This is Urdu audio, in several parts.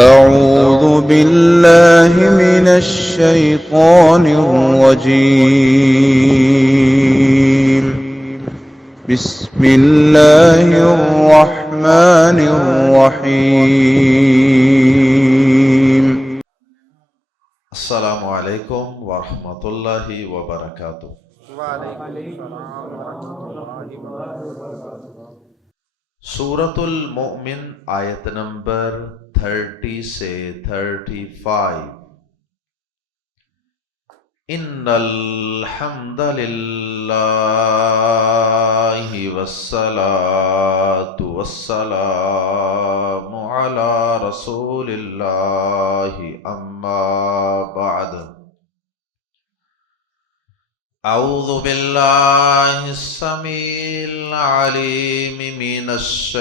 أعوذ بالله من الشيطان الرجيم. بسم الله الرحمن الرحيم. السلام علیکم ورحمۃ اللہ وبرکاتہ۔ سورۃ المؤمن آیت نمبر 30 سے 35۔ ان الحمد للہ والصلاة والسلام علی رسول اللہ اما بعد۔ اعوذ باللہ السمیع العلیم من الشیطان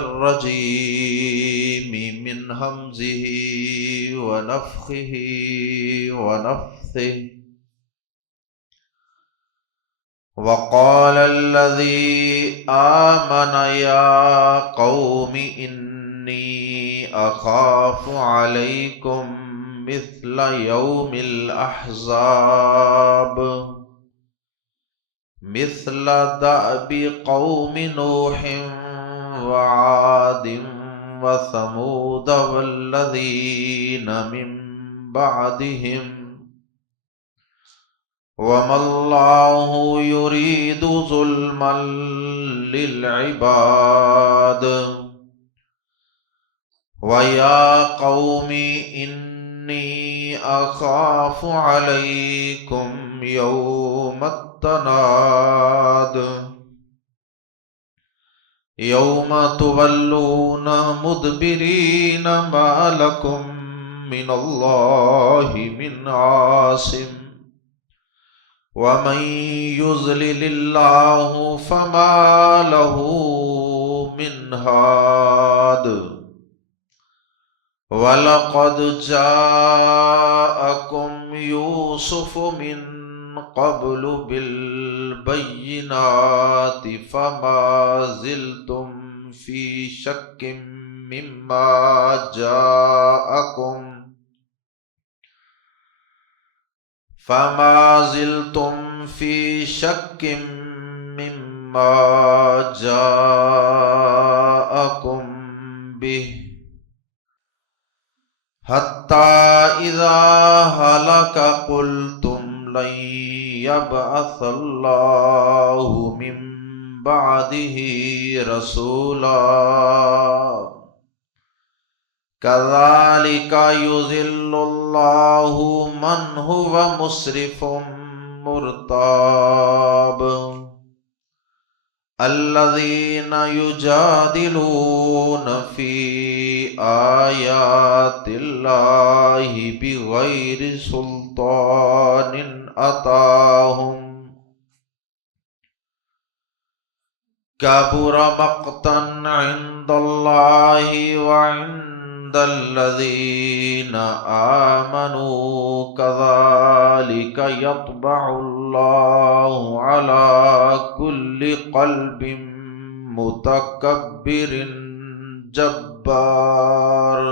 الرجیم من ہمزہ ونفخہ ونفثہ۔ وقال الذی آمن یا قوم انی اخاف علیکم مثل یوم الاحزاب مثل دأب قوم نوح وعاد وثمود والذین من بعدهم وما اللہ یرید ظلما للعباد وَيَا قَوْمِ إِنِّي أَخَافُ عَلَيْكُمْ يَوْمَ التَّنَادِ يَوْمَ تُوَلُّونَ مُدْبِرِينَ مَا لَكُمْ مِنَ اللَّهِ مِنْ عَاصِمٍ وَمَنْ يُضْلِلِ اللَّهُ فَمَا لَهُ مِنْ هَادٍ وَلَقَدْ جَاءَكُمْ يُوسُفُ مِنْ قَبْلُ بِالْبَيِّنَاتِ فَمَا زِلْتُمْ فِي شَكٍّ مِّمَّا جَاءَكُمْ بِهِ حَتَّى إِذَا هَلَكَ قُلْتُمْ لَن يَبْعَثَ اللَّهُ مِن بَعْدِهِ رَسُولًا كَذَلِكَ يُضِلُّ اللَّهُ مَنْ هُوَ مُسْرِفٌ مُرْتَابٌ الذين يجادلون في آيات الله بغير سلطان أتاهم كبر مقتا عند الله وعند الذين آمنوا كذلك يطبع الله على كل قلب متكبر جبار۔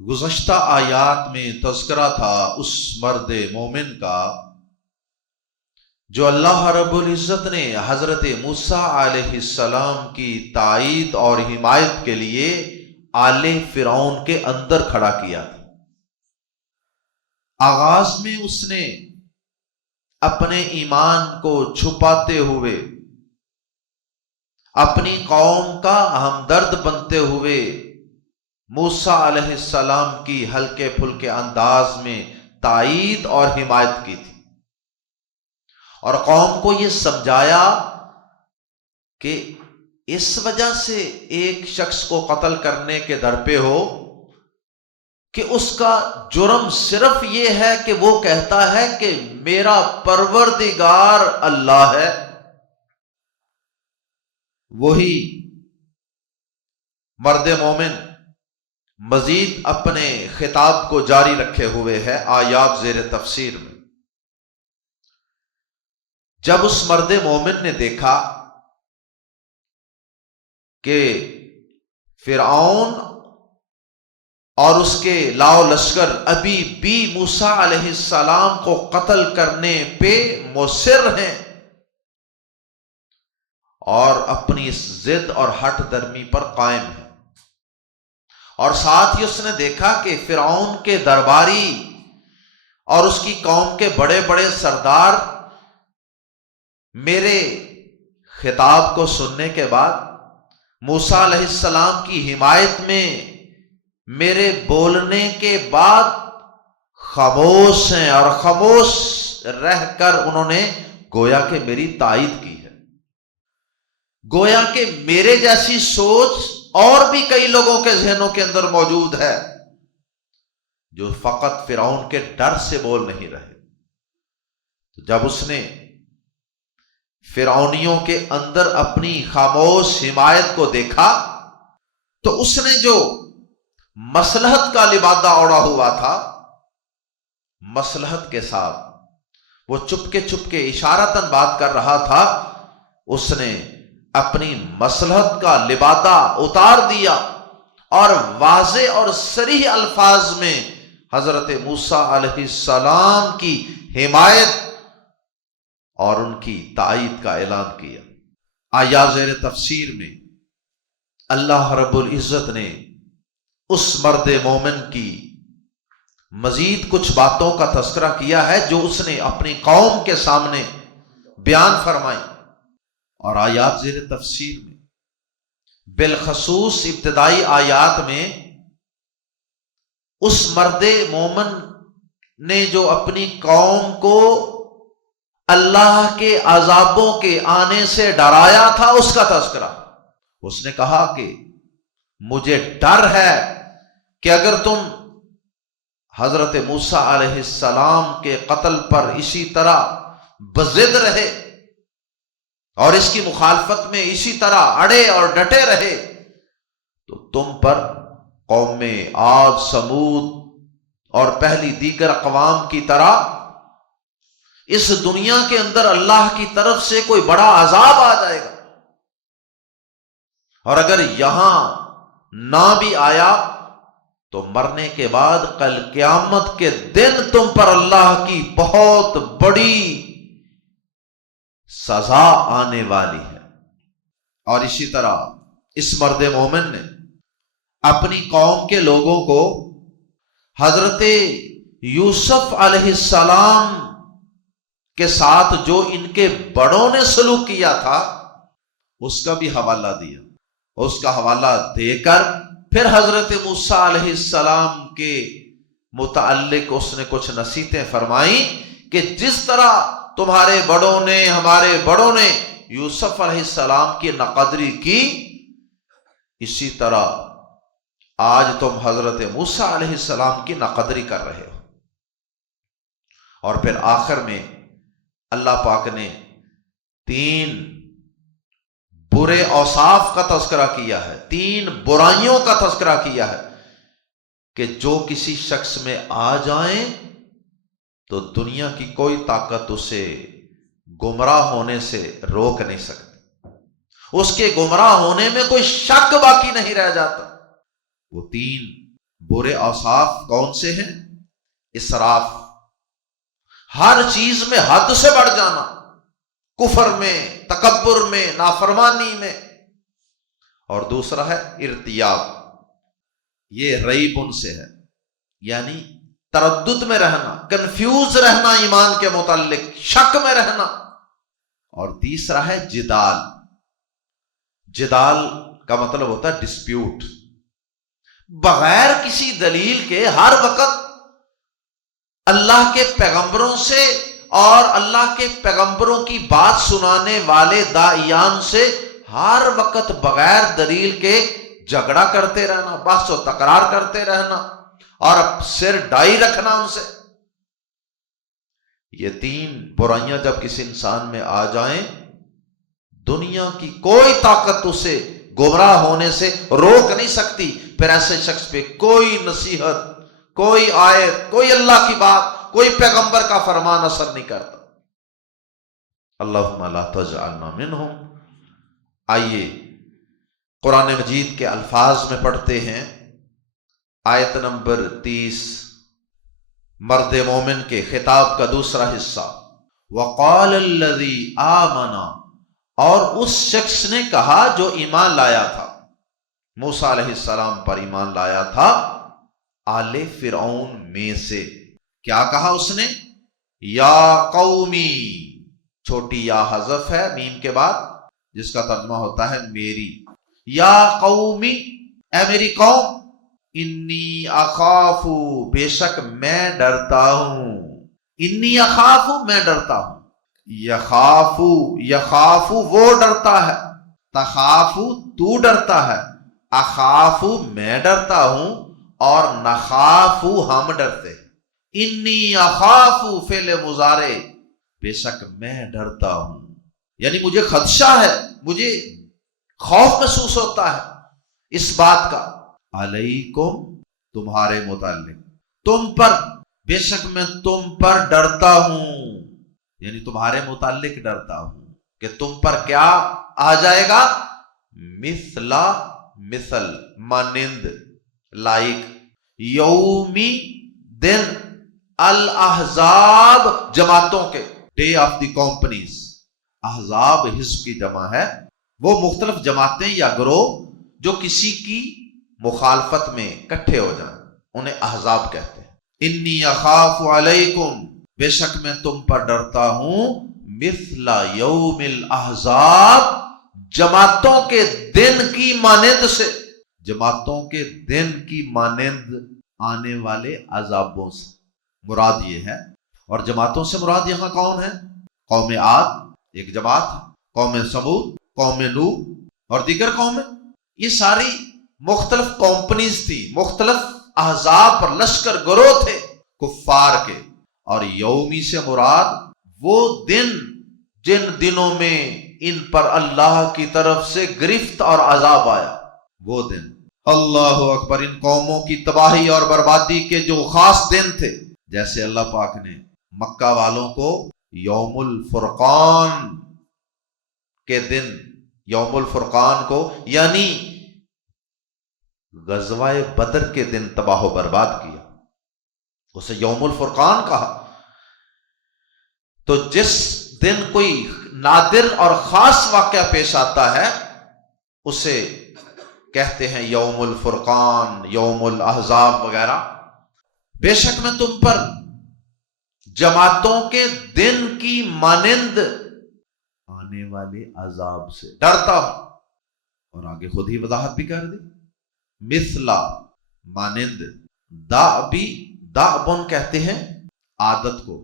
گزشتہ آیات میں تذکرہ تھا اس مرد مومن کا جو اللہ رب العزت نے حضرت موسیٰ علیہ السلام کی تائید اور حمایت کے لیے آل فرعون کے اندر کھڑا کیا تھا۔ آغاز میں اس نے اپنے ایمان کو چھپاتے ہوئے اپنی قوم کا ہمدرد بنتے ہوئے موسیٰ علیہ السلام کی ہلکے پھلکے انداز میں تائید اور حمایت کی تھی، اور قوم کو یہ سمجھایا کہ اس وجہ سے ایک شخص کو قتل کرنے کے در پہ ہو کہ اس کا جرم صرف یہ ہے کہ وہ کہتا ہے کہ میرا پروردگار اللہ ہے۔ وہی مرد مومن مزید اپنے خطاب کو جاری رکھے ہوئے ہے آیات زیر تفسیر میں۔ جب اس مرد مومن نے دیکھا کہ فرعون اور اس کے لاؤ لشکر ابھی بھی موسیٰ علیہ السلام کو قتل کرنے پہ مصر ہیں اور اپنی اس ضد اور ہٹ درمی پر قائم ہے۔ اور ساتھ ہی اس نے دیکھا کہ فرعون کے درباری اور اس کی قوم کے بڑے بڑے سردار میرے خطاب کو سننے کے بعد موسیٰ علیہ السلام کی حمایت میں میرے بولنے کے بعد خاموش ہیں، اور خاموش رہ کر انہوں نے گویا کہ میری تائید کی ہے۔ گویا کہ میرے جیسی سوچ اور بھی کئی لوگوں کے ذہنوں کے اندر موجود ہے جو فقط فرعون کے ڈر سے بول نہیں رہے۔ جب اس نے فرعونیوں کے اندر اپنی خاموش حمایت کو دیکھا تو اس نے جو مصلحت کا لبادہ اوڑھا ہوا تھا، مصلحت کے ساتھ وہ چپکے اشارتاً بات کر رہا تھا، اس نے اپنی مصلحت کا لبادہ اتار دیا اور واضح اور صریح الفاظ میں حضرت موسیٰ علیہ السلام کی حمایت اور ان کی تائید کا اعلان کیا۔ آیات زیر تفسیر میں اللہ رب العزت نے اس مرد مومن کی مزید کچھ باتوں کا تذکرہ کیا ہے جو اس نے اپنی قوم کے سامنے بیان فرمائی، اور آیات زیر تفسیر میں بالخصوص ابتدائی آیات میں اس مرد مومن نے جو اپنی قوم کو اللہ کے عذابوں کے آنے سے ڈرایا تھا اس کا تذکرہ۔ اس نے کہا کہ مجھے ڈر ہے کہ اگر تم حضرت موسیٰ علیہ السلام کے قتل پر اسی طرح بضد رہے اور اس کی مخالفت میں اسی طرح اڑے اور ڈٹے رہے تو تم پر قوم عاد، سمود اور پہلی دیگر اقوام کی طرح اس دنیا کے اندر اللہ کی طرف سے کوئی بڑا عذاب آ جائے گا، اور اگر یہاں نہ بھی آیا تو مرنے کے بعد کل قیامت کے دن تم پر اللہ کی بہت بڑی سزا آنے والی ہے۔ اور اسی طرح اس مرد مومن نے اپنی قوم کے لوگوں کو حضرت یوسف علیہ السلام کے ساتھ جو ان کے بڑوں نے سلوک کیا تھا اس کا بھی حوالہ دیا، اس کا حوالہ دے کر پھر حضرت موسیٰ علیہ السلام کے متعلق اس نے کچھ نصیحتیں فرمائیں کہ جس طرح تمہارے بڑوں نے، ہمارے بڑوں نے یوسف علیہ السلام کی ناقدری کی، اسی طرح آج تم حضرت موسیٰ علیہ السلام کی ناقدری کر رہے ہو۔ اور پھر آخر میں اللہ پاک نے 3 برے اوصاف کا تذکرہ کیا ہے، 3 برائیوں کا تذکرہ کیا ہے کہ جو کسی شخص میں آ جائیں تو دنیا کی کوئی طاقت اسے گمراہ ہونے سے روک نہیں سکتی، اس کے گمراہ ہونے میں کوئی شک باقی نہیں رہ جاتا۔ وہ 3 برے اوصاف کون سے ہیں؟ اسراف، ہر چیز میں حد سے بڑھ جانا، کفر میں، تکبر میں، نافرمانی میں، اور دوسرا ہے ارتیاب، یہ ریب ان سے ہے، یعنی تردد میں رہنا، کنفیوز رہنا ایمان کے متعلق، شک میں رہنا، اور تیسرا ہے جدال۔ جدال کا مطلب ہوتا ہے ڈسپیوٹ، بغیر کسی دلیل کے ہر وقت اللہ کے پیغمبروں سے اور اللہ کے پیغمبروں کی بات سنانے والے داعیان سے ہر وقت بغیر دلیل کے جھگڑا کرتے رہنا، بحث و تکرار کرتے رہنا اور سر ڈائی رکھنا ان سے۔ یہ 3 برائیاں جب کسی انسان میں آ جائیں، دنیا کی کوئی طاقت اسے گمراہ ہونے سے روک نہیں سکتی، پھر ایسے شخص پہ کوئی نصیحت، کوئی آیت، کوئی اللہ کی بات، کوئی پیغمبر کا فرمان اثر نہیں کرتا۔ اللہم لا تجعلنا منہم۔ آئیے قرآن مجید کے الفاظ میں پڑھتے ہیں، آیت نمبر 30، مرد مومن کے خطاب کا دوسرا حصہ، وقال الذی آمن، اور اس شخص نے کہا جو ایمان لایا تھا، موسیٰ علیہ السلام پر ایمان لایا تھا، آل فرعون میں سے۔ کیا کہا اس نے؟ یا قومی، چھوٹی یا حذف ہے میم کے بعد، جس کا ترجمہ ہوتا ہے میری۔ یا قومی، اے میری قوم، انی اخاف، بے شک میں ڈرتا ہوں، انی اخاف، میں ڈرتا ہوں، یخاف، یخاف وہ ڈرتا ہے، تخاف تو ڈرتا ہے، اخاف میں ڈرتا ہوں، اور نخاف ہم ڈرتے ہیں۔ انی اخاف فعل مضارع، بے شک میں ڈرتا ہوں، یعنی مجھے خدشہ ہے، مجھے خوف محسوس ہوتا ہے اس بات کا، علیکم، تمہارے متعلق، تم پر، بے شک میں تم پر ڈرتا ہوں، یعنی تمہارے متعلق ڈرتا ہوں کہ تم پر کیا آ جائے گا؟ مثل، مانند، لائک، یومی، دن، الاحزاب، جماعتوں کے، ڈے آف دی کمپنیز، احزاب حزب کی جمع ہے، وہ مختلف جماعتیں یا گروہ جو کسی کی مخالفت میں اکٹھے ہو جائیں، انہیں احزاب کہتے ہیں۔ انی اخاف علیکم، بے شک میں تم پر ڈرتا ہوں، مثل یوم الاحزاب، جماعتوں کے دن کی مانند سے، جماعتوں کے دن کی مانند آنے والے عذابوں سے مراد یہ ہے۔ اور جماعتوں سے مراد یہاں کون ہے؟ قوم عاد ایک جماعت، قوم سمود، قوم نوح اور دیگر قومیں، یہ ساری مختلف کمپنیز تھی، مختلف احزاب پر لشکر گروہ تھے کفار کے۔ اور یومی سے مراد وہ دن جن دنوں میں ان پر اللہ کی طرف سے گرفت اور عذاب آیا، وہ دن۔ اللہ اکبر، ان قوموں کی تباہی اور بربادی کے جو خاص دن تھے، جیسے اللہ پاک نے مکہ والوں کو یوم الفرقان کے دن، یوم الفرقان کو یعنی غزوہ بدر کے دن تباہ و برباد کیا، اسے یوم الفرقان کہا۔ تو جس دن کوئی نادر اور خاص واقعہ پیش آتا ہے اسے کہتے ہیں یوم الفرقان، یوم الاحزاب وغیرہ۔ بے شک میں تم پر جماعتوں کے دن کی مانند آنے والے عذاب سے ڈرتا ہوں۔ اور آگے خود ہی وضاحت بھی کر دی، مثلا، مانند، دعبن کہتے ہیں عادت کو،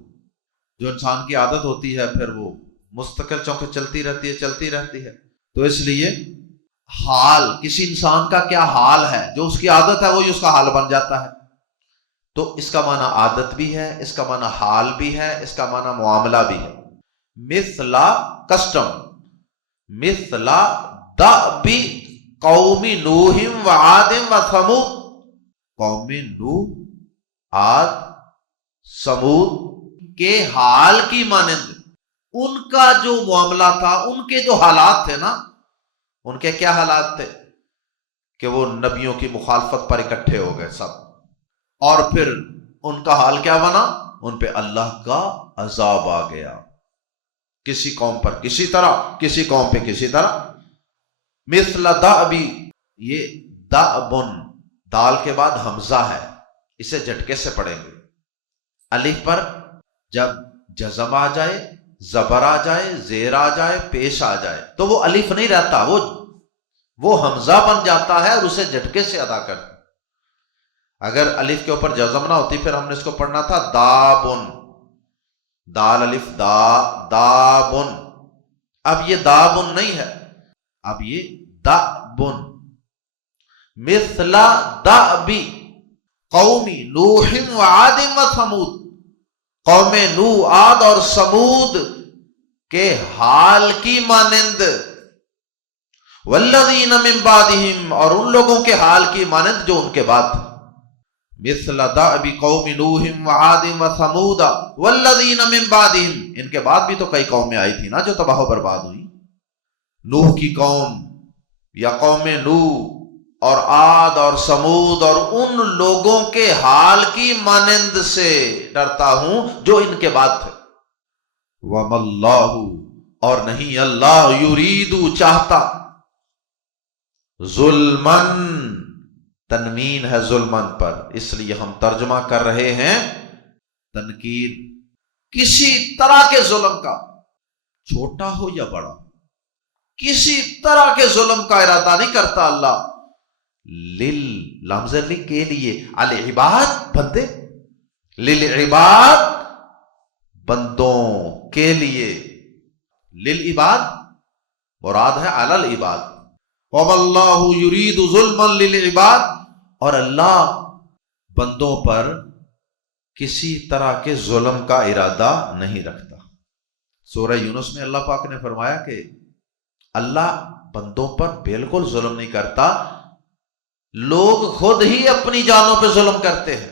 جو انسان کی عادت ہوتی ہے پھر وہ مستقل چونکہ چلتی رہتی ہے، تو اس لیے حال، کسی انسان کا کیا حال ہے، جو اس کی عادت ہے وہی اس کا حال بن جاتا ہے۔ تو اس کا معنی عادت بھی ہے، اس کا معنی حال بھی ہے، اس کا معنی معاملہ بھی ہے۔ مثلا، کسٹم، مثلا دأب قوم نوح وعاد وثمود، قوم نوح، عاد، سمود کے حال کی مانند، ان کا جو معاملہ تھا، ان کے جو حالات تھے نا، ان کے کیا حالات تھے کہ وہ نبیوں کی مخالفت پر اکٹھے ہو گئے سب، اور پھر ان کا حال کیا بنا؟ ان پہ اللہ کا عذاب آ گیا، کسی قوم پر کسی طرح، کسی قوم پہ کسی طرح۔ مثل دأبی، یہ دأبن، دال کے بعد حمزہ ہے، اسے جھٹکے سے پڑھیں گے۔ الف پر جب جزم آ جائے، زبر آ جائے، زیر آ جائے، پیش آ جائے تو وہ الف نہیں رہتا، وہ حمزہ بن جاتا ہے اور اسے جھٹکے سے ادا کرتا۔ اگر الف کے اوپر جزم نہ ہوتی پھر ہم نے اس کو پڑھنا تھا دابن، دال الف دا، دابن۔ اب یہ دابن نہیں ہے، اب یہ دابن۔ مثل دأب قوم نوح وعاد وثمود، قوم نوح، عاد اور سمود کے حال کی مانند، والذین من بعدہم، اور ان لوگوں کے حال کی مانند جو ان کے بعد تھے۔ مثل دأب قوم نوح وعاد وثمود والذین من بعدہم، ان کے بعد بھی تو کئی قومیں آئی تھی نا جو تباہ و برباد ہوئی۔ نوح کی قوم، یا قوم نوح اور عاد اور سمود اور ان لوگوں کے حال کی مانند سے ڈرتا ہوں جو ان کے بعد تھے۔ وَمَا اللَّهُ اور نہیں اللہ یریدو چاہتا، ظلمن تنوین ہے ظلمن پر، اس لیے ہم ترجمہ کر رہے ہیں تنکیر، کسی طرح کے ظلم کا، چھوٹا ہو یا بڑا، کسی طرح کے ظلم کا ارادہ نہیں کرتا اللہ۔ لمز کے لیے، العباد بندے، للعباد بندوں کے لیے، للعباد مراد ہے علی العباد، وَاللَّهُ يُرِيدُ ظُلْمًا لِلْعِبَادِ اور اللہ بندوں پر کسی طرح کے ظلم کا ارادہ نہیں رکھتا۔ سورہ یونس میں اللہ پاک نے فرمایا کہ اللہ بندوں پر بالکل ظلم نہیں کرتا، لوگ خود ہی اپنی جانوں پہ ظلم کرتے ہیں۔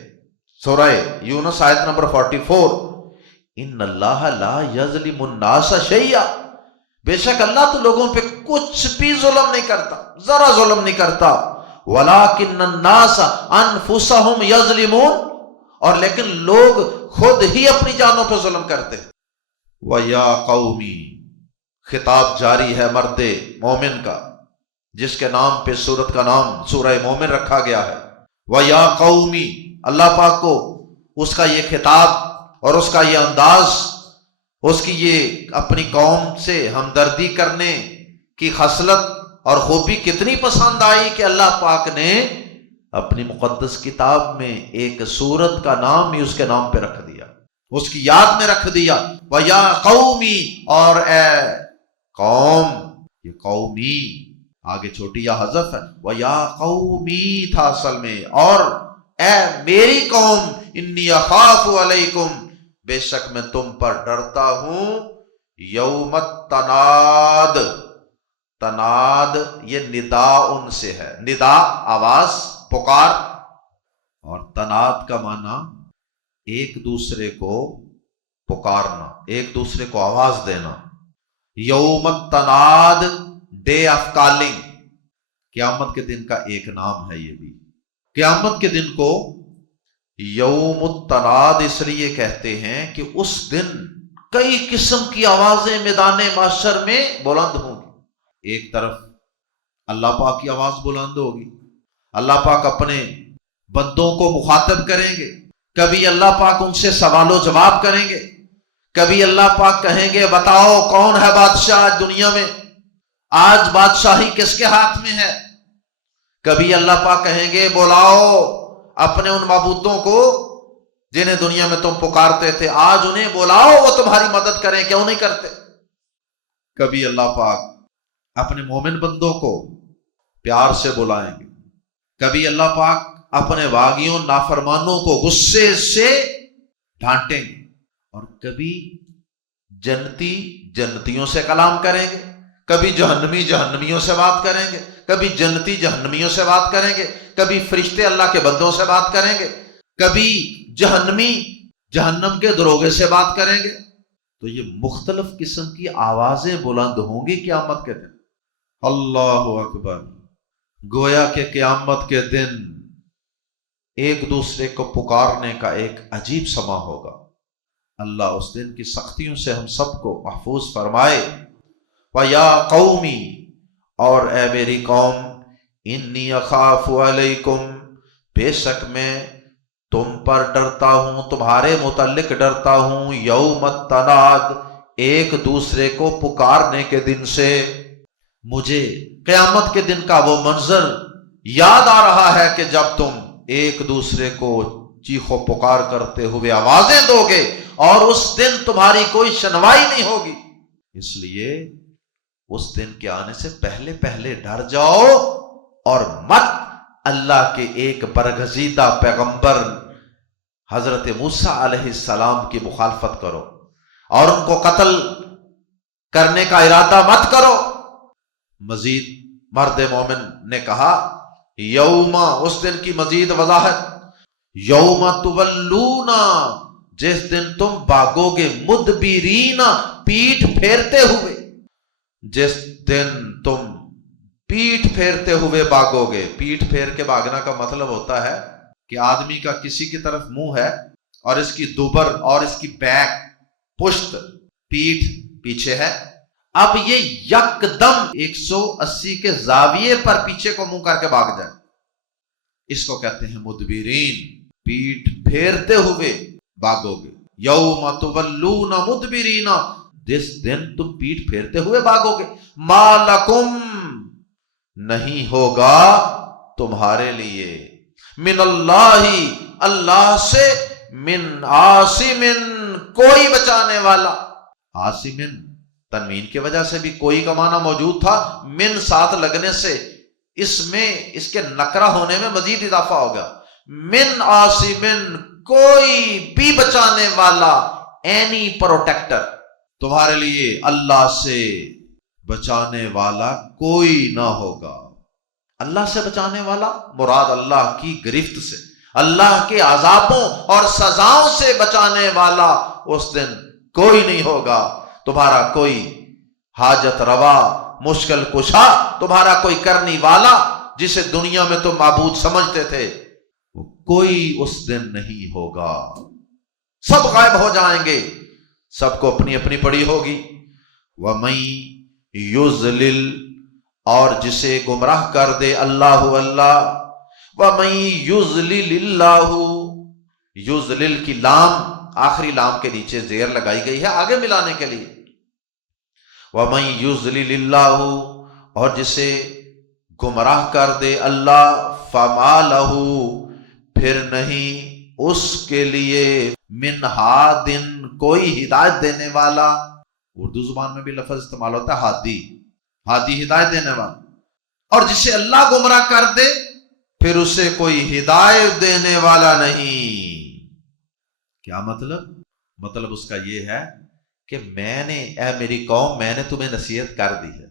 سورہ یونس آیت نمبر 44، ان اللہ لا یظلم الناس شیئا، بے شک اللہ تو لوگوں پہ کچھ بھی ظلم نہیں کرتا، ذرا ظلم نہیں کرتا، وَلَٰكِنَّ النَّاسَ أَنفُسَهُمْ يَظْلِمُونَ اور لیکن لوگ خود ہی اپنی جانوں پہ ظلم کرتے ہیں۔ وَيَا قَوْمِ خطاب جاری ہے مرد مومن کا، جس کے نام پہ سورت کا نام سورہ مومن رکھا گیا ہے۔ وَيَا قَوْمِ اللہ پاک کو اس کا یہ خطاب اور اس کا یہ انداز، اس کی یہ اپنی قوم سے ہمدردی کرنے کی خصلت اور خوبی کتنی پسند آئی کہ اللہ پاک نے اپنی مقدس کتاب میں ایک سورت کا نام ہی اس کے نام پہ رکھ دیا، اس کی یاد میں رکھ دیا۔ وَيَا قَوْمِ اور اے قوم، یہ قومی آگے چھوٹی یا حذف ہے، وَيَا قَوْمِ تھا اصل میں، اور اے میری قوم، انی اخاف علیکم بے شک میں تم پر ڈرتا ہوں، یوم التناد، تناد یہ ندا ان سے ہے، ندا آواز پکار، اور تناد کا معنی ایک دوسرے کو پکارنا، ایک دوسرے کو آواز دینا۔ یوم التناد ڈے آف کالنگ، قیامت کے دن کا ایک نام ہے یہ بھی۔ قیامت کے دن کو یوم التناد اس لیے کہتے ہیں کہ اس دن کئی قسم کی آوازیں میدان محشر میں بلند ہوں گی۔ ایک طرف اللہ پاک کی آواز بلند ہوگی، اللہ پاک اپنے بندوں کو مخاطب کریں گے، کبھی اللہ پاک ان سے سوال و جواب کریں گے، کبھی اللہ پاک کہیں گے بتاؤ کون ہے بادشاہ آج دنیا میں، آج بادشاہی کس کے ہاتھ میں ہے، کبھی اللہ پاک کہیں گے بلاؤ اپنے ان معبودوں کو جنہیں دنیا میں تم پکارتے تھے، آج انہیں بلاؤ وہ تمہاری مدد کریں، کیوں نہیں کرتے۔ کبھی اللہ پاک اپنے مومن بندوں کو پیار سے بلائیں گے، کبھی اللہ پاک اپنے باغیوں نافرمانوں کو غصے سے ڈانٹیں گے، اور کبھی جنتی جنتیوں سے کلام کریں گے، کبھی جہنمی جہنمیوں سے بات کریں گے، کبھی جنتی جہنمیوں سے بات کریں گے، کبھی فرشتے اللہ کے بندوں سے بات کریں گے، کبھی جہنمی جہنم کے دروغے سے بات کریں گے۔ تو یہ مختلف قسم کی آوازیں بلند ہوں گی قیامت کے دن۔ اللہ اکبر، گویا کہ قیامت کے دن ایک دوسرے کو پکارنے کا ایک عجیب سما ہوگا۔ اللہ اس دن کی سختیوں سے ہم سب کو محفوظ فرمائے۔ وَيَا قَوْمِ اور اے میری قوم، انی اخاف علیکم بے شک میں تم پر ڈرتا ہوں، تمہارے متعلق ڈرتا ہوں، یوم التناد ایک دوسرے کو پکارنے کے دن سے۔ مجھے قیامت کے دن کا وہ منظر یاد آ رہا ہے کہ جب تم ایک دوسرے کو چیخو پکار کرتے ہوئے آوازیں دو گے اور اس دن تمہاری کوئی شنوائی نہیں ہوگی۔ اس لیے اس دن کے آنے سے پہلے پہلے ڈر جاؤ اور مت اللہ کے ایک برگزیدہ پیغمبر حضرت موسیٰ علیہ السلام کی مخالفت کرو اور ان کو قتل کرنے کا ارادہ مت کرو۔ مزید مرد مومن نے کہا یوم، اس دن کی مزید وضاحت، یوم تولونا جس دن تم بھاگو گے، مدبرین پیٹھ پھیرتے ہوئے، جس دن تم پیٹھ پھیرتے ہوئے بھاگو گے. پیٹھ پھیر کے بھاگنا کا مطلب ہوتا ہے کہ آدمی کا کسی کی طرف منہ ہے اور اس کی دوبر اور اس کی بیک پشت پیٹھ پیچھے ہے. اب یہ یکدم 180 کے زاویے پر پیچھے کو منہ کر کے بھاگ جائے, اس کو کہتے ہیں مدبرین. پیٹھ پھیرتے ہوئے بھاگو گے. یوم تولون مدبرین, جس دن تم پیٹھ پھیرتے ہوئے بھاگو گے. ما لکم, نہیں ہوگا تمہارے لیے, من اللہ, اللہ سے, من عاصم, کوئی بچانے والا. عاصم تنوین کی وجہ سے بھی کوئی کا معنی موجود تھا, من ساتھ لگنے سے اس میں اس کے نکرہ ہونے میں مزید اضافہ ہوگا. من عاصم, کوئی بھی بچانے والا, اینی پروٹیکٹر, تمہارے لیے اللہ سے بچانے والا کوئی نہ ہوگا. اللہ سے بچانے والا مراد اللہ کی گرفت سے, اللہ کے عذابوں اور سزاؤں سے بچانے والا اس دن کوئی نہیں ہوگا. تمہارا کوئی حاجت روا, مشکل کشا, تمہارا کوئی کرنی والا جسے دنیا میں تم معبود سمجھتے تھے, وہ کوئی اس دن نہیں ہوگا. سب غائب ہو جائیں گے, سب کو اپنی اپنی پڑی ہوگی. وَمَن یُضْلِلْ, اور جسے گمراہ کر دے اللہ, اللہ. وَمَن یُضْلِلِ اللَّهُ, یُضْلِل کی لام آخری لام کے نیچے زیر لگائی گئی ہے آگے ملانے کے لیے. وَمَن یُضْلِلِ اللَّهُ, اور جسے گمراہ کر دے اللہ, فَمَا لَهُ, پھر نہیں اس کے لیے, من ہادٍ, کوئی ہدایت دینے والا. اردو زبان میں بھی لفظ استعمال ہوتا ہے ہادی, ہادی ہدایت دینے والا. اور جسے اللہ گمراہ کر دے پھر اسے کوئی ہدایت دینے والا نہیں. کیا مطلب؟ مطلب اس کا یہ ہے کہ میں نے, اے میری قوم, میں نے تمہیں نصیحت کر دی ہے,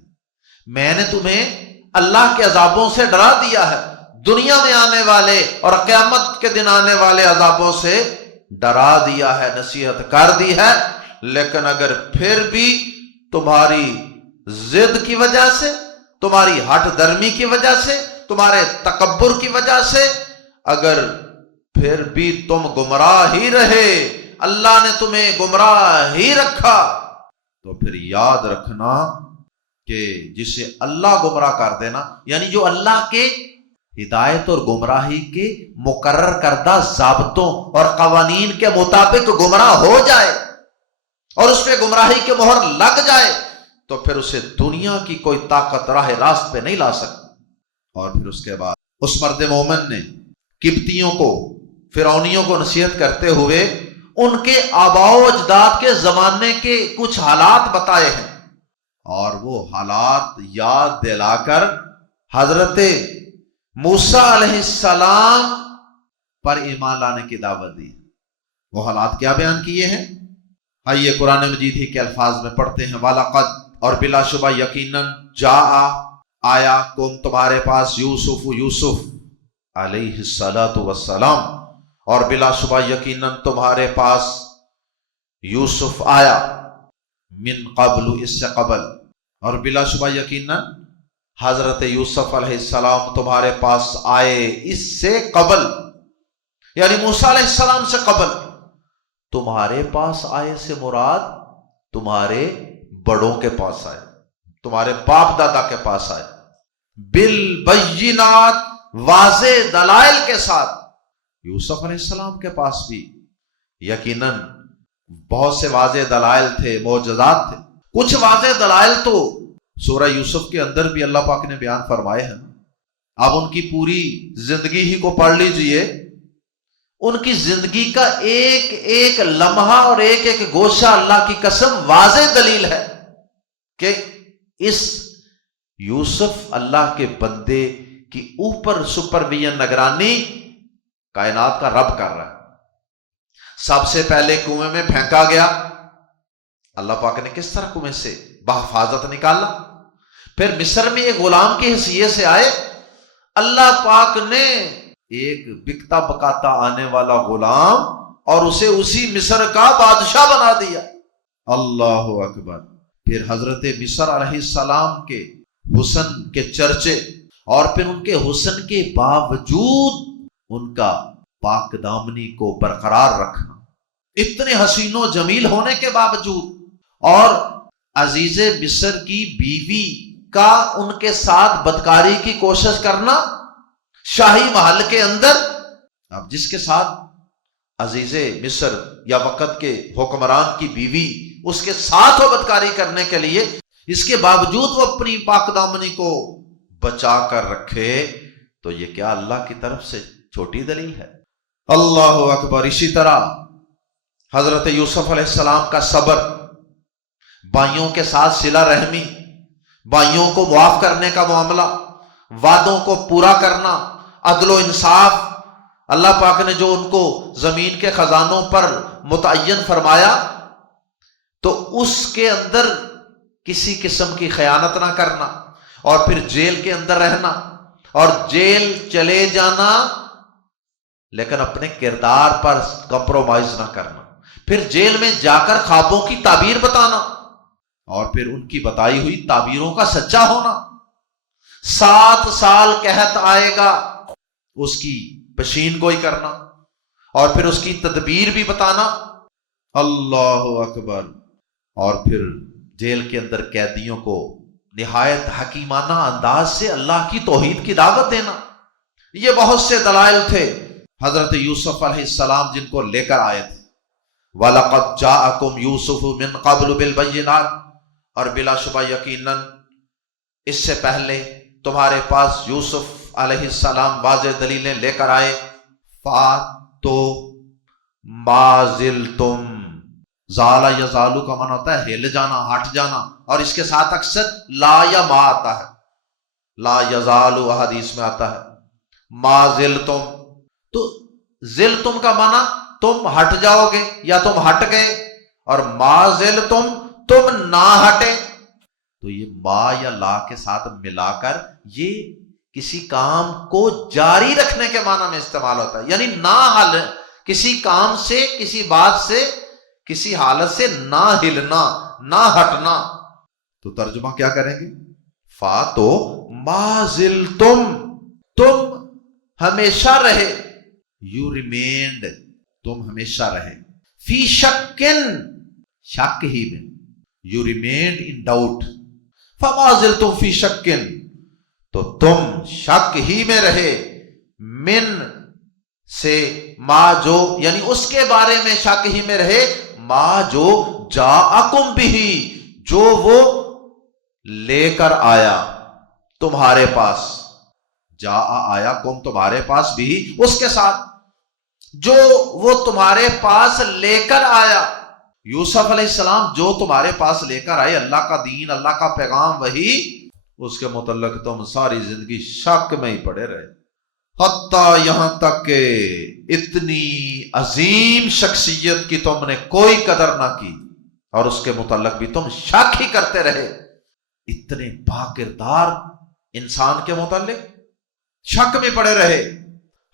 میں نے تمہیں اللہ کے عذابوں سے ڈرا دیا ہے, دنیا میں آنے والے اور قیامت کے دن آنے والے عذابوں سے ڈرا دیا ہے, نصیحت کر دی ہے. لیکن اگر پھر بھی تمہاری ضد کی وجہ سے, تمہاری ہٹ درمی کی وجہ سے, تمہارے تکبر کی وجہ سے اگر پھر بھی تم گمراہ ہی رہے, اللہ نے تمہیں گمراہ ہی رکھا, تو پھر یاد رکھنا کہ جسے اللہ گمراہ کر دینا, یعنی جو اللہ کے ہدایت اور گمراہی کے مقرر کردہ ضابطوں اور قوانین کے مطابق گمراہ ہو جائے اور اس پہ گمراہی کے مہر لگ جائے, تو پھر اسے دنیا کی کوئی طاقت راہ راست پہ نہیں لا سکتی. اور پھر اس کے بعد اس مرد مومن نے قبطیوں کو, فرعونیوں کو نصیحت کرتے ہوئے ان کے آباء و اجداد کے زمانے کے کچھ حالات بتائے ہیں, اور وہ حالات یاد دلا کر حضرت موسیٰ علیہ السلام پر ایمان لانے کی دعوت دی. وہ حالات کیا بیان کیے ہیں؟ آئیے قرآن مجید ہی کے الفاظ میں پڑھتے ہیں. وَلَقَدْ, اور بلا شبہ یقیناً, جاء, آیا, کم تمہارے پاس, یوسف, یوسف علیہ السلام, اور بلا شبہ یقیناً تمہارے پاس یوسف آیا, من قبل, اس سے قبل, اور بلا شبہ یقیناً حضرت یوسف علیہ السلام تمہارے پاس آئے اس سے قبل, یعنی موسیٰ علیہ السلام سے قبل. تمہارے پاس آئے سے مراد تمہارے بڑوں کے پاس آئے, تمہارے باپ دادا کے پاس آئے, بالبینات, واضح دلائل کے ساتھ. یوسف علیہ السلام کے پاس بھی یقیناً بہت سے واضح دلائل تھے, معجزات تھے. کچھ واضح دلائل تو سورہ یوسف کے اندر بھی اللہ پاک نے بیان فرمائے ہیں. آپ ان کی پوری زندگی ہی کو پڑھ لیجئے, ان کی زندگی کا ایک ایک لمحہ اور ایک ایک گوشہ اللہ کی قسم واضح دلیل ہے کہ اس یوسف اللہ کے بندے کی اوپر سپرویژن, نگرانی کائنات کا رب کر رہا ہے. سب سے پہلے کنویں میں پھینکا گیا, اللہ پاک نے کس طرح کنویں سے بحفاظت نکالا. پھر مصر میں ایک غلام کی حیثیت سے آئے, اللہ پاک نے ایک بکتا بکاتا آنے والا غلام اور اسے اسی مصر کا بادشاہ بنا دیا. اللہ اکبر. پھر حضرت مصر علیہ السلام کے حسن کے چرچے، اور پھر ان کے حسن کے باوجود ان کا پاک دامنی کو برقرار رکھنا، اتنے حسین و جمیل ہونے کے باوجود، اور عزیز مصر کی بیوی کا ان کے ساتھ بدکاری کی کوشش کرنا شاہی محل کے اندر۔ اب جس کے ساتھ عزیز مصر یا وقت کے حکمران کی بیوی اس کے ساتھ وہ بدکاری کرنے کے لیے، اس کے باوجود وہ اپنی پاک دامنی کو بچا کر رکھے، تو یہ کیا اللہ کی طرف سے چھوٹی دلیل ہے؟ اللہ اکبر۔ اسی طرح حضرت یوسف علیہ السلام کا صبر، بھائیوں کے ساتھ صلہ رحمی، بھائیوں کو معاف کرنے کا معاملہ، وعدوں کو پورا کرنا، عدل و انصاف، اللہ پاک نے جو ان کو زمین کے خزانوں پر متعین فرمایا تو اس کے اندر کسی قسم کی خیانت نہ کرنا، اور پھر جیل کے اندر رہنا اور جیل چلے جانا لیکن اپنے کردار پر کمپرومائز نہ کرنا، پھر جیل میں جا کر خوابوں کی تعبیر بتانا اور پھر ان کی بتائی ہوئی تعبیروں کا سچا ہونا، 7 سال قحط آئے گا اس کی پشین گوئی کرنا اور پھر اس کی تدبیر بھی بتانا، اللہ اکبر، اور پھر جیل کے اندر قیدیوں کو نہایت حکیمانہ انداز سے اللہ کی توحید کی دعوت دینا۔ یہ بہت سے دلائل تھے حضرت یوسف علیہ السلام جن کو لے کر آئے تھے۔ وَلَقَدْ جَاءَكُمْ يُوسُفُ مِنْ قَبْلُ بِالْبَيِّنَاتِ، اور بلا شبہ یقیناً اس سے پہلے تمہارے پاس یوسف علیہ السلام واضح دلیلیں لے کر آئے۔ فَاتُوا مَا زِلْتُمْ، زال یزالو کا معنی ہوتا ہے ہل جانا، ہٹ جانا، اور اس کے ساتھ اکثر لا یا ما آتا ہے، لا یزالو حدیث میں آتا ہے ما زلتم، تو زلتم کا معنی تم ہٹ جاؤ گے یا تم ہٹ گئے، اور ما زلتم تم نہ ہٹے، تو یہ ما یا لا کے ساتھ ملا کر یہ کسی کام کو جاری رکھنے کے معنی میں استعمال ہوتا ہے، یعنی نہ ہل، کسی کام سے، کسی بات سے، کسی حالت سے نہ ہلنا، نہ ہٹنا۔ تو ترجمہ کیا کریں گے؟ فاتو ما زلتم، تم ہمیشہ رہے، یو ریمینڈ، تم ہمیشہ رہے، فی شکن، شک ہی میں، یو ریمینڈ ان ڈاؤٹ، فما زلتم فی شکن، تو تم شک ہی میں رہے، من سے ما جو، یعنی اس کے بارے میں شک ہی میں رہے، ما جو جاءکم بھی، جو وہ لے کر آیا تمہارے پاس، جا آیا کم تمہارے پاس بھی، اس کے ساتھ جو وہ تمہارے پاس لے کر آیا، یوسف علیہ السلام جو تمہارے پاس لے کر آئے، اللہ کا دین، اللہ کا پیغام، وہی اس کے متعلق تم ساری زندگی شک میں ہی پڑے رہے، حتیٰ یہاں تک کہ اتنی عظیم شخصیت کی تم نے کوئی قدر نہ کی اور اس کے متعلق بھی تم شک ہی کرتے رہے، اتنے باکردار انسان کے متعلق شک میں پڑے رہے،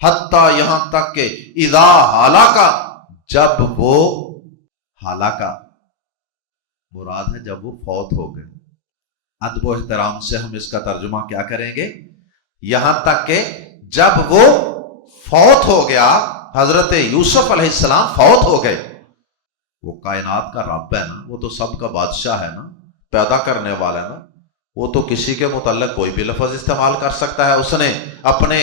حتیٰ یہاں تک کہ اذا ہلاکا، جب وہ ہلاکا مراد ہے جب وہ فوت ہو گئے۔ ادب و احترام سے ہم اس کا ترجمہ کیا کریں گے؟ یہاں تک کہ جب وہ فوت ہو گیا، حضرت یوسف علیہ السلام فوت ہو گئے۔ وہ کائنات کا رب ہے نا، وہ تو سب کا بادشاہ ہے نا، پیدا کرنے والا ہے نا، وہ تو کسی کے متعلق کوئی بھی لفظ استعمال کر سکتا ہے۔ اس نے اپنے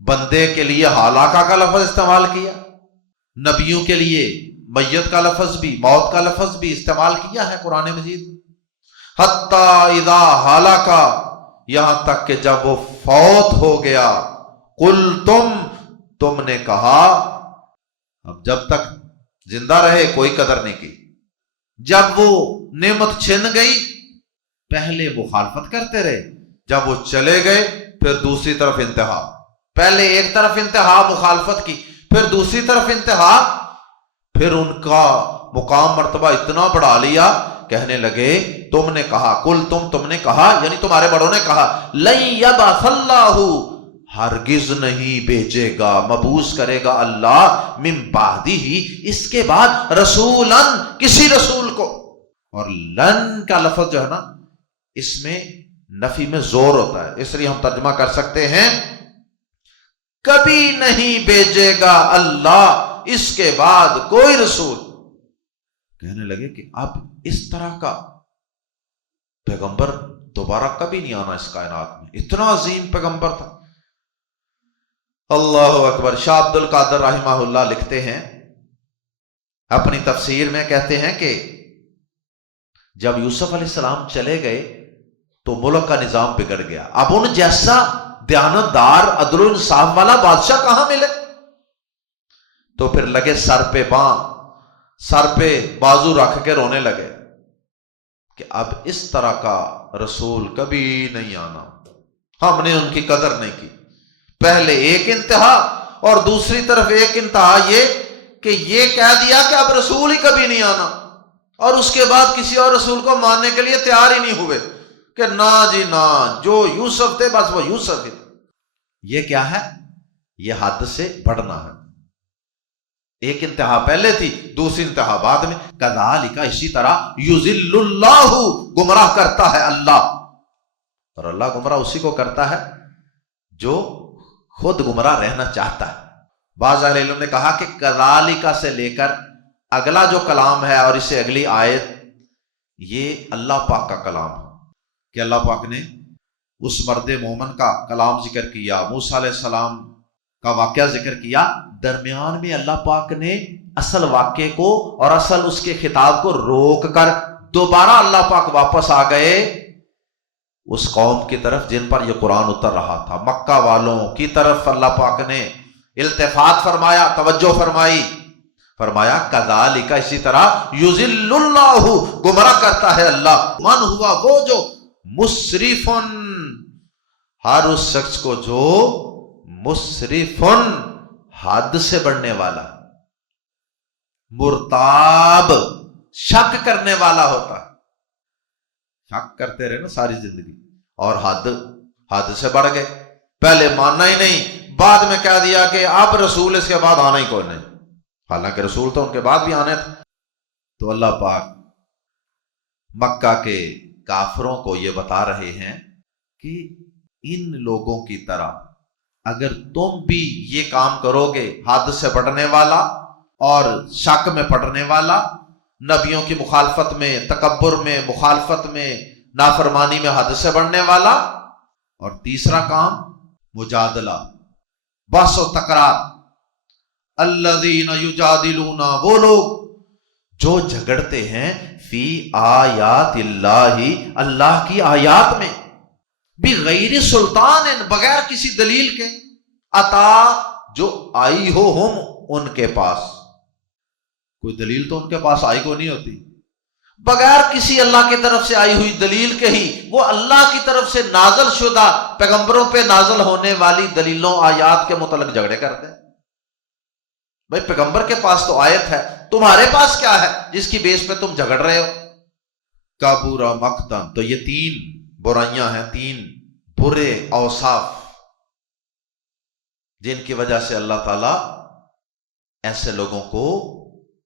بندے کے لیے ہلاکا کا لفظ استعمال کیا، نبیوں کے لیے میت کا لفظ بھی، موت کا لفظ بھی استعمال کیا ہے قرآن مجید۔ حتیٰ اذا ہلاکا، یہاں تک کہ جب وہ فوت ہو گیا، قلتم، تم نے کہا، اب جب تک زندہ رہے کوئی قدر نہیں کی، جب وہ نعمت چھن گئی پہلے مخالفت کرتے رہے، جب وہ چلے گئے پھر دوسری طرف انتہا، پہلے ایک طرف انتہا مخالفت کی، پھر دوسری طرف انتہا، پھر ان کا مقام مرتبہ اتنا بڑھا لیا، کہنے لگے تم نے کہا، کل تم نے کہا، یعنی تمہارے بڑوں نے کہا، لن یبعث اللہ، ہرگز نہیں بھیجے گا، مبعوث کرے گا اللہ، من بعدہ، اس کے بعد، رسولاً، کسی رسول کو۔ اور لن کا لفظ جو ہے نا، اس میں نفی میں زور ہوتا ہے، اس لیے ہم ترجمہ کر سکتے ہیں کبھی نہیں بھیجے گا اللہ اس کے بعد کوئی رسول۔ کہنے لگے کہ اب اس طرح کا پیغمبر دوبارہ کبھی نہیں آنا اس کائنات میں، اتنا عظیم پیغمبر تھا۔ اللہ اکبر۔ شاہ عبد القادر رحمہ اللہ لکھتے ہیں اپنی تفسیر میں، کہتے ہیں کہ جب یوسف علیہ السلام چلے گئے تو ملک کا نظام بگڑ گیا۔ اب ان جیسا دیانتدار عدل و انصاف والا بادشاہ کہاں ملے؟ تو پھر لگے سر پہ بازو رکھ کے رونے لگے کہ اب اس طرح کا رسول کبھی نہیں آنا، ہم نے ان کی قدر نہیں کی۔ پہلے ایک انتہا اور دوسری طرف ایک انتہا یہ کہ یہ کہہ دیا کہ اب رسول ہی کبھی نہیں آنا، اور اس کے بعد کسی اور رسول کو ماننے کے لیے تیار ہی نہیں ہوئے کہ نا جی نا، جو یوسف تھے بس وہ یوسف ہی تھے۔ یہ کیا ہے؟ یہ حد سے بڑھنا ہے۔ ایک انتہا پہلے تھی، دوسری انتہا بعد میں۔ کذالک، اسی طرح، یذل اللہ، گمراہ کرتا ہے اللہ، اور اللہ گمراہ اسی کو کرتا ہے جو خود گمراہ رہنا چاہتا ہے۔ بعض اہل علم نے کہا کہ کذالک سے لے کر اگلا جو کلام ہے اور اسے اگلی آیت، یہ اللہ پاک کا کلام ہے کہ اللہ پاک نے اس مرد مومن کا کلام ذکر کیا، موسیٰ علیہ السلام کا واقعہ ذکر کیا، درمیان میں اللہ پاک نے اصل واقعے کو اور اصل اس کے خطاب کو روک کر دوبارہ اللہ پاک واپس آ گئے اس قوم کی طرف جن پر یہ قرآن اتر رہا تھا، مکہ والوں کی طرف اللہ پاک نے التفات فرمایا، توجہ فرمائی، فرمایا کذالک، اسی طرح، یذل اللہ، گمراہ کرتا ہے اللہ، من ہوا، وہ جو مسرفن، ہر اس شخص کو جو مسرفن، حد سے بڑھنے والا، مرتاب، شک کرنے والا ہوتا ہے۔ شک کرتے رہے نا ساری زندگی، اور حد سے بڑھ گئے، پہلے ماننا ہی نہیں، بعد میں کہہ دیا کہ اب رسول اس کے بعد آنا ہی کوئی نہیں، حالانکہ رسول تو ان کے بعد بھی آنے تھے۔ تو اللہ پاک مکہ کے کافروں کو یہ بتا رہے ہیں کہ ان لوگوں کی طرح اگر تم بھی یہ کام کرو گے، حد سے بڑھنے والا اور شک میں پڑنے والا، نبیوں کی مخالفت میں، تکبر میں، مخالفت میں، نافرمانی میں حد سے بڑھنے والا، اور تیسرا کام مجادلہ، بحث و تکرار، الذین یجادلون، وہ لوگ جو جھگڑتے ہیں فی آیات اللہ، اللہ کی آیات میں، بغیر سلطان، بغیر کسی دلیل کے، عطا، جو آئی ہو ہم ان کے پاس، کوئی دلیل تو ان کے پاس آئی کو نہیں ہوتی، بغیر کسی اللہ کی طرف سے آئی ہوئی دلیل کے ہی وہ اللہ کی طرف سے نازل شدہ پیغمبروں پہ نازل ہونے والی دلیلوں، آیات کے متعلق جھگڑے کرتے ہیں۔ بھائی پیغمبر کے پاس تو آیت ہے، تمہارے پاس کیا ہے جس کی بیس پہ تم جھگڑ رہے ہو؟ کبر مقتن، تو یہ تین برائیاں ہیں، تین برے اوصاف جن کی وجہ سے اللہ تعالیٰ ایسے لوگوں کو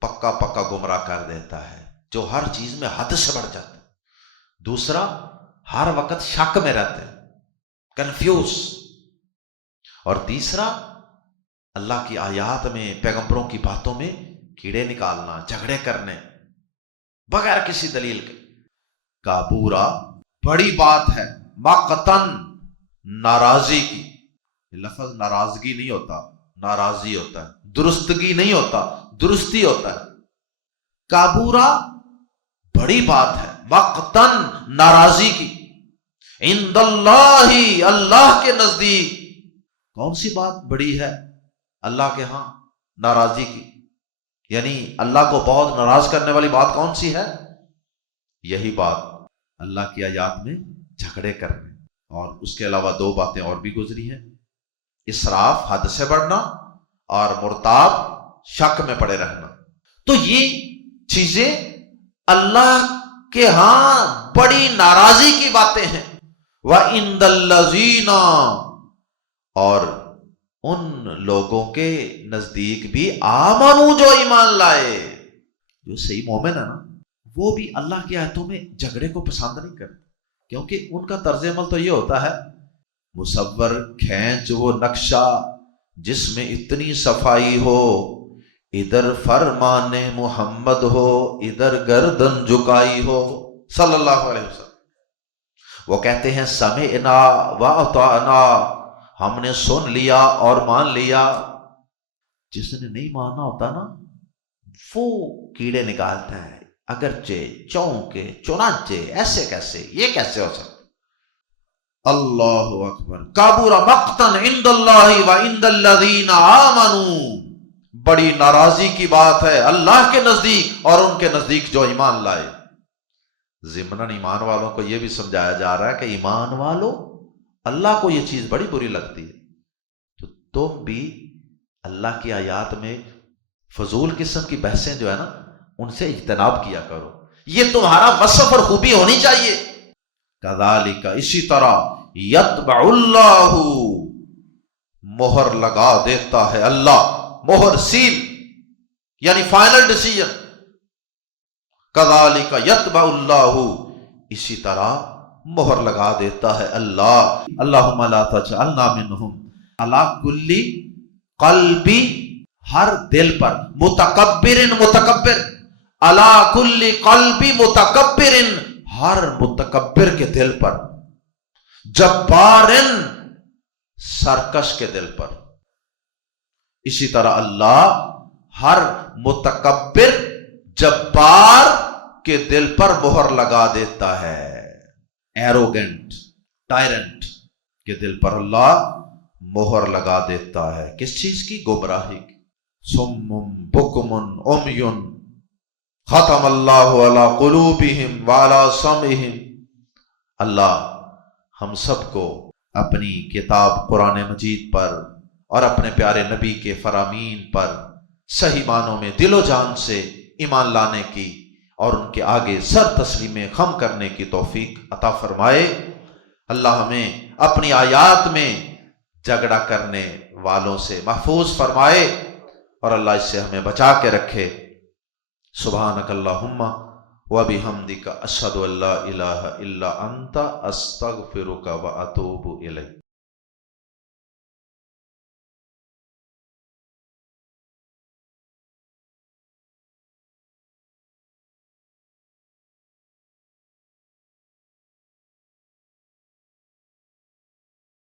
پکا گمراہ کر دیتا ہے، جو ہر چیز میں حد سے بڑھ جاتے ہیں۔ دوسرا، ہر وقت شک میں رہتے ہیں، کنفیوز۔ اور تیسرا، اللہ کی آیات میں، پیغمبروں کی باتوں میں کیڑے نکالنا، جھگڑے کرنے بغیر کسی دلیل کے۔ کابورا، بڑی بات ہے، مقتن، ناراضی کی، لفظ ناراضگی نہیں ہوتا، ناراضی ہوتا ہے، درستگی نہیں ہوتا، درستی ہوتا ہے۔ کابورا، بڑی بات ہے، مقتن، ناراضی کی، عند اللہ، اللہ کے نزدیک۔ کون سی بات بڑی ہے اللہ کے ہاں؟ ناراضی کی، یعنی اللہ کو بہت ناراض کرنے والی بات کون سی ہے؟ یہی بات، اللہ کی آیات میں جھگڑے کرنے۔ اور اس کے علاوہ دو باتیں اور بھی گزری ہیں، اسراف، حد سے بڑھنا، اور مرتاب، شک میں پڑے رہنا۔ تو یہ چیزیں اللہ کے ہاں بڑی ناراضی کی باتیں ہیں۔ وَعِندَ الَّذِينَ، اور ان لوگوں کے نزدیک بھی، آمنو، جو ایمان لائے، جو صحیح مومن ہے نا، وہ بھی اللہ کی آیتوں میں جھگڑے کو پسند نہیں کرتے کیونکہ ان کا طرز عمل تو یہ ہوتا ہے، مصور کھینچ وہ نقشہ جس میں اتنی صفائی ہو، ادھر فرمان محمد ہو ادھر گردن جھکائی ہو صلی اللہ علیہ وسلم۔ وہ کہتے ہیں سمعنا واطعنا، ہم نے سن لیا اور مان لیا۔ جس نے نہیں ماننا ہوتا نا وہ کیڑے نکالتا ہے، اگرچہ چونکے چنانچہ ایسے کیسے، یہ کیسے ہو سکتا؟ اللہ اکبر۔ کبر مقتا عند اللہ وعند الذین آمنوا، بڑی ناراضی کی بات ہے اللہ کے نزدیک اور ان کے نزدیک جو ایمان لائے۔ ضمناً ایمان والوں کو یہ بھی سمجھایا جا رہا ہے کہ ایمان والوں، اللہ کو یہ چیز بڑی بری لگتی ہے تو تم بھی اللہ کی آیات میں فضول قسم کی بحثیں جو ہے نا ان سے اجتناب کیا کرو، یہ تمہارا وصف اور خوبی ہونی چاہیے۔ کذالک، اسی طرح، یتبع اللہ، مہر لگا دیتا ہے اللہ، مہر سیل یعنی فائنل ڈیسیژن۔ کذالک یتبع اللہ، اسی طرح مہر لگا دیتا ہے اللہ۔ اللہم لا تجعلنا منہم، علی کل قلبی، ہر دل پر، متکبر، متکبر، علی کل قلبی متکبر، ہر متکبر کے دل پر، جبار، سرکش کے دل پر۔ اسی طرح اللہ ہر متکبر جبار کے دل پر مہر لگا دیتا ہے، ایروگنٹ، ٹائرنٹ کے دل پر اللہ مہر لگا دیتا ہے۔ کس چیز کی؟ گمراہی کی۔ صم بکم عمی، ختم اللہ علی قلوبہم وعلی سمعہم۔ اللہ ہم سب کو اپنی کتاب قرآن مجید پر اور اپنے پیارے نبی کے فرامین پر صحیح معنوں میں دل و جان سے ایمان لانے کی اور ان کے آگے سر تسلیم خم کرنے کی توفیق عطا فرمائے۔ اللہ ہمیں اپنی آیات میں جھگڑا کرنے والوں سے محفوظ فرمائے اور اللہ اس سے ہمیں بچا کے رکھے۔ سبحانک اللہم وبحمدک، اشہد ان لا الہ الا انت، استغفرک واتوب الیک۔